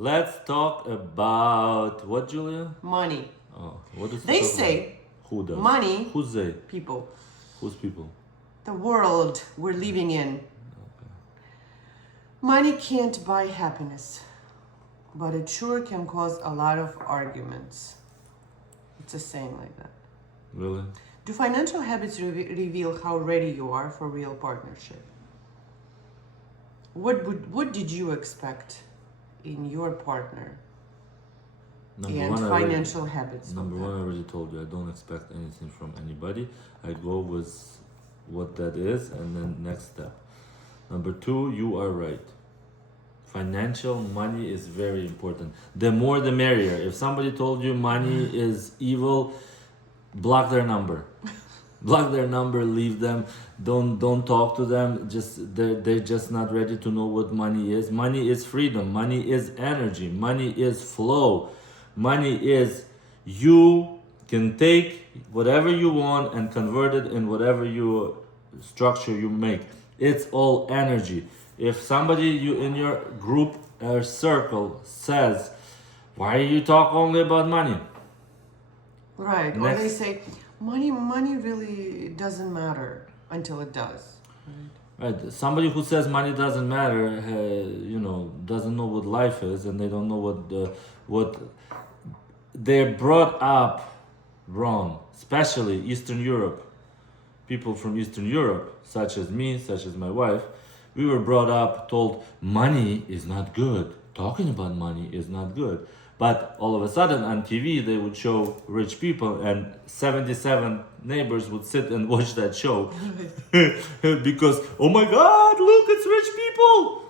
Let's talk about what, Julia? Money. Oh, what does it They talk say about? Who does? money, Who's they? people, Who's people? the world we're living in. Money can't buy happiness, but it sure can cause a lot of arguments. It's a saying like that. Really? Do financial habits reveal how ready you are for real partnership? What did you expect in your partner Number and one, I already, financial habits? number one, I already told you I don't expect anything from anybody. I go with what that is, and then next step. Number two, you are right. Financial money is very important. The more the merrier. If somebody told you money is evil, block their number. Block their number, leave them. Don't talk to them. Just they're just not ready to know what money is. Money is freedom. Money is energy. Money is flow. Money is you can take whatever you want and convert it in whatever you structure you make. It's all energy. If somebody you in your group or circle says, "Why you talk only about money?" Right. Or Next. they say, money really doesn't matter until it does. Right. Somebody who says money doesn't matter, doesn't know what life is, and they don't know what they're brought up wrong. Especially Eastern Europe, people from Eastern Europe, such as me, such as my wife, we were brought up told money is not good. Talking about money is not good. But all of a sudden on TV they would show rich people, and 77 neighbors would sit and watch that show because, oh my God, look, it's rich people.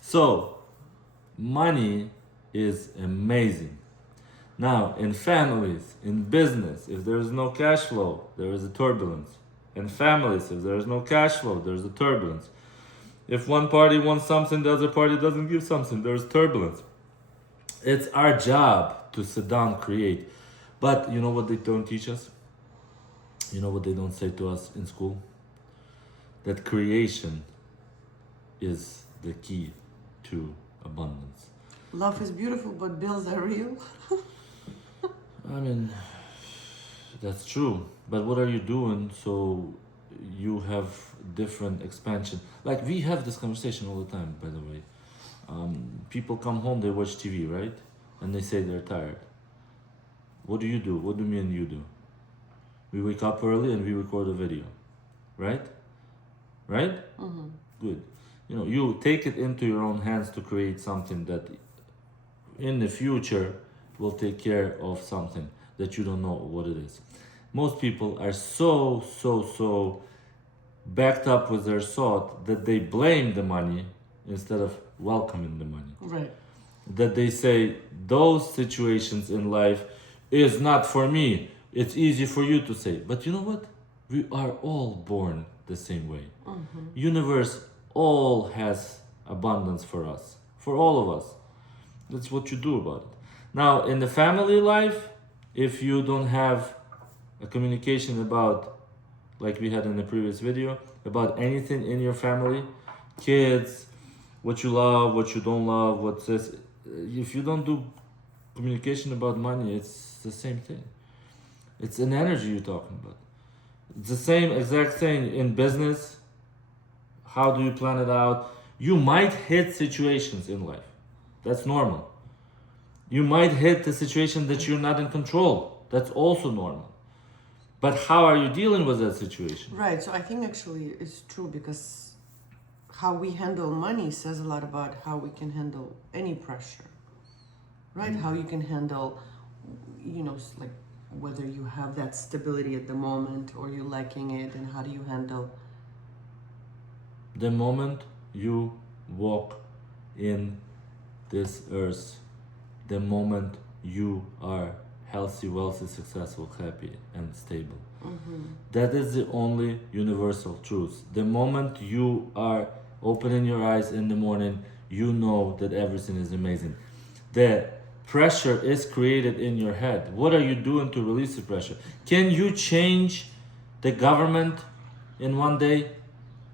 So money is amazing. Now, in families, in business, if there is no cash flow, there is a turbulence. In families, if there is no cash flow, there is a turbulence. If one party wants something, the other party doesn't give something, there is turbulence. It's our job to sit down, create. But you know what they don't teach us? You know what they don't say to us in school? That creation is the key to abundance. Love is beautiful, but bills are real. I mean, that's true. But what are you doing so you have different expansion? Like we have this conversation all the time, by the way. People come home, they watch TV, right? And they say they're tired. What do you do? What do me and you do? We wake up early and we record a video, right? Right? Mm-hmm. Good. You take it into your own hands to create something that in the future will take care of something that you don't know what it is. Most people are so backed up with their thought that they blame the money instead of welcoming the money. Right. That they say those situations in life is not for me. It's easy for you to say. But you know what? We are all born the same way. Mm-hmm. Universe all has abundance for us. For all of us. That's what you do about it. Now, in the family life, if you don't have a communication about, like we had in the previous video, about anything in your family, kids, what you love, what you don't love, what's this, if you don't do communication about money, it's the same thing. It's an energy you're talking about. It's the same exact thing in business. How do you plan it out? You might hit situations in life. That's normal. You might hit the situation that you're not in control. That's also normal. But how are you dealing with that situation? Right. So I think actually it's true because how we handle money says a lot about how we can handle any pressure. Right? How you can handle, like whether you have that stability at the moment or you're lacking it, and how do you handle. The moment you walk in this earth, the moment you are healthy, wealthy, successful, happy, and stable. Mm-hmm. That is the only universal truth. The moment you are opening your eyes in the morning, you know that everything is amazing. The pressure is created in your head. What are you doing to release the pressure? Can you change the government in one day?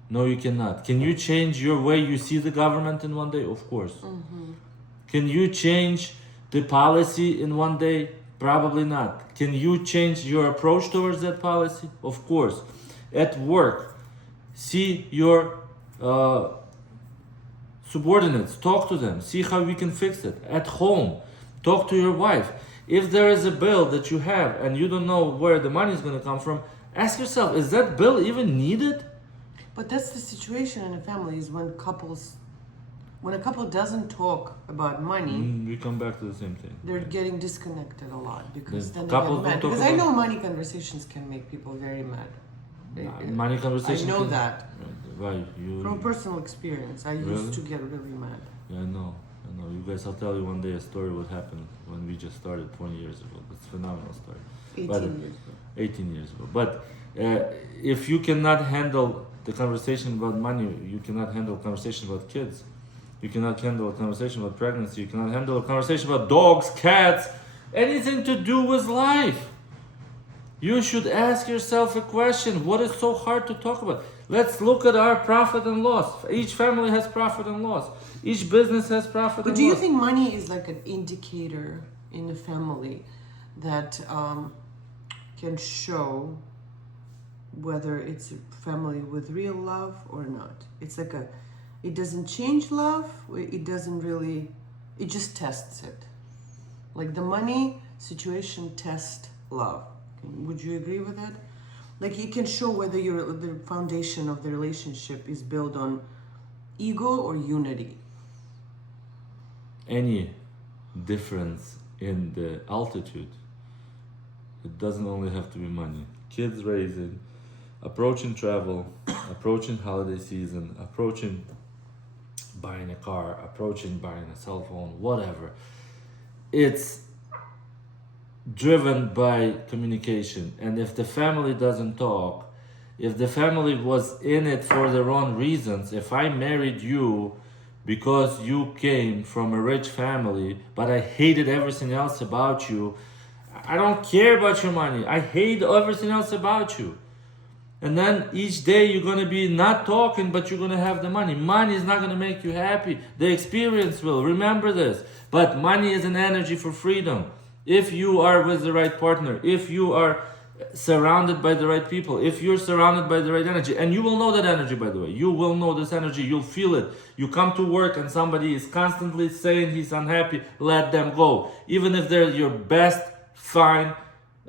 No, you cannot. Can you change your way you see the government in one day? Of course. Mm-hmm. Can you change the policy in one day? Probably not. Can you change your approach towards that policy? Of course. At work, see your subordinates, talk to them, see how we can fix it. At home, talk to your wife. If there is a bill that you have and you don't know where the money is going to come from, ask yourself, is that bill even needed? But that's the situation in a family is when a couple doesn't talk about money, We come back to the same thing. they're getting disconnected a lot because The then they couples get mad. don't talk Because I about- know money conversations can make people very mad. Money conversation. I know can- that Why you? from personal experience. I Really? used to get really mad. Yeah, I know. You guys, I'll tell you one day a story what happened when we just started 20 years ago. It's a phenomenal story. 18 But- years ago. 18 years ago. But if you cannot handle the conversation about money, you cannot handle conversation about kids. You cannot handle a conversation about pregnancy. You cannot handle a conversation about dogs, cats, anything to do with life. You should ask yourself a question. What is so hard to talk about? Let's look at our profit and loss. Each family has profit and loss. Each business has profit But and do you loss. think money is like an indicator in a family that can show whether it's a family with real love or not? It's like it doesn't change love. It doesn't really. It just tests it. Like the money situation tests love. Would you agree with that? Like it can show whether the foundation of the relationship is built on ego or unity. Any difference in the altitude, it doesn't only have to be money. Kids raising, approaching travel, approaching holiday season, approaching buying a car, approaching buying a cell phone, whatever. It's driven by communication. And if the family doesn't talk, if the family was in it for their own reasons, if I married you because you came from a rich family, but I hated everything else about you, I don't care about your money. I hate everything else about you. And then each day you're going to be not talking, but you're going to have the money. Money is not going to make you happy. The experience will. Remember this. But money is an energy for freedom. If you are with the right partner, if you are surrounded by the right people, if you're surrounded by the right energy, and you will know that energy, by the way. You will know this energy. You'll feel it. You come to work and somebody is constantly saying he's unhappy, let them go. Even if they're your best, fine,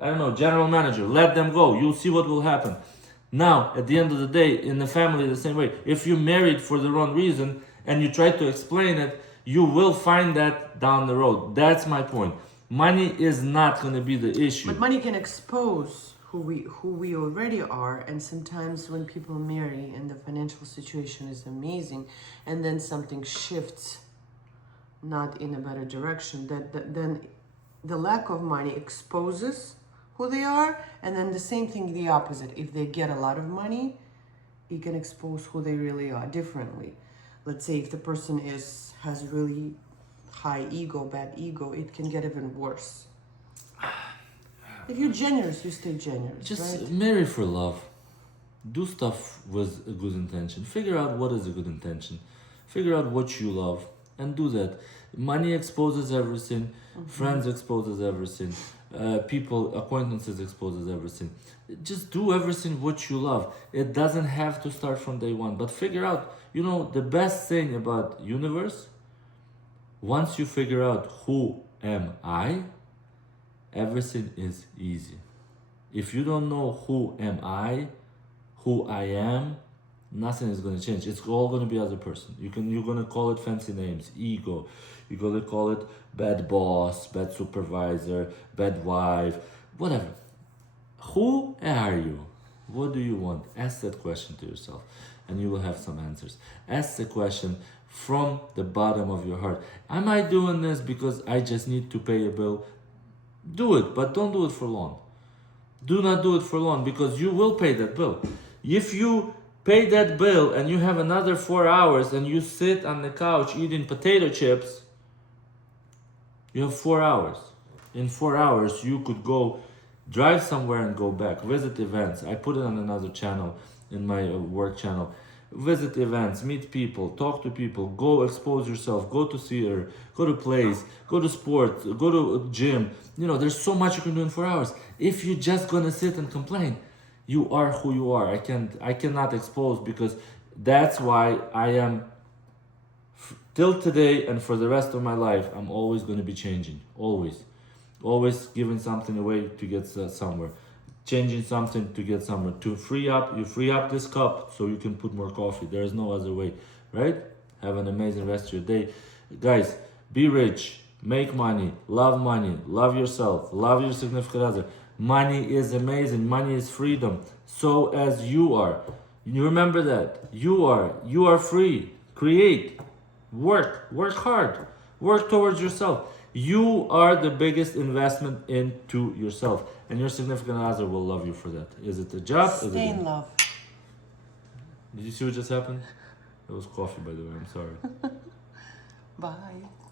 general manager, let them go. You'll see what will happen. Now, at the end of the day, in the family, the same way. If you married for the wrong reason and you try to explain it, you will find that down the road. That's my point. Money is not going to be the issue. But money can expose who we already are, and sometimes when people marry and the financial situation is amazing, and then something shifts, not in a better direction, then the lack of money exposes who they are, and then the same thing the opposite. If they get a lot of money, it can expose who they really are differently. Let's say if the person has really high ego, bad ego, it can get even worse. If you're generous, you stay generous. Just right? marry for love. Do stuff with a good intention. Figure out what is a good intention. Figure out what you love and do that. Money exposes everything. Friends exposes everything. People, acquaintances exposes everything. Just do everything what you love. It doesn't have to start from day one. But figure out, the best thing about universe, once you figure out who am I, everything is easy. If you don't know who am I, who I am, nothing is going to change. It's all going to be other person. You're going to call it fancy names, ego. You're going to call it bad boss, bad supervisor, bad wife, whatever. Who are you? What do you want? Ask that question to yourself and you will have some answers. Ask the question from the bottom of your heart. Am I doing this because I just need to pay a bill? Do it, but don't do it for long. Do not do it for long because you will pay that bill. If you pay that bill and you have another 4 hours and you sit on the couch eating potato chips, you have 4 hours. In 4 hours, you could go drive somewhere and go back, visit events. I put it on another channel, in my work channel. visit events, meet people, talk to people, go expose yourself, go to theater, go to plays, go to sports, go to gym. You know, there's so much you can do in 4 hours. If you're just gonna sit and complain, you are who you are. I cannot expose, because that's why I am till today and for the rest of my life. I'm always going to be changing, always giving something away to get somewhere, changing something to get somewhere, to free up. You free up this cup so you can put more coffee. There is no other way, right? Have an amazing rest of your day, guys. Be rich, make money, love yourself, love your significant other. Money is amazing, money is freedom, so as you are. You remember that you are free. Create, work hard, work towards yourself. You are the biggest investment into yourself, and your significant other will love you for that. Is it a job? Stay in love. Did you see what just happened? It was coffee, by the way. I'm sorry. Bye.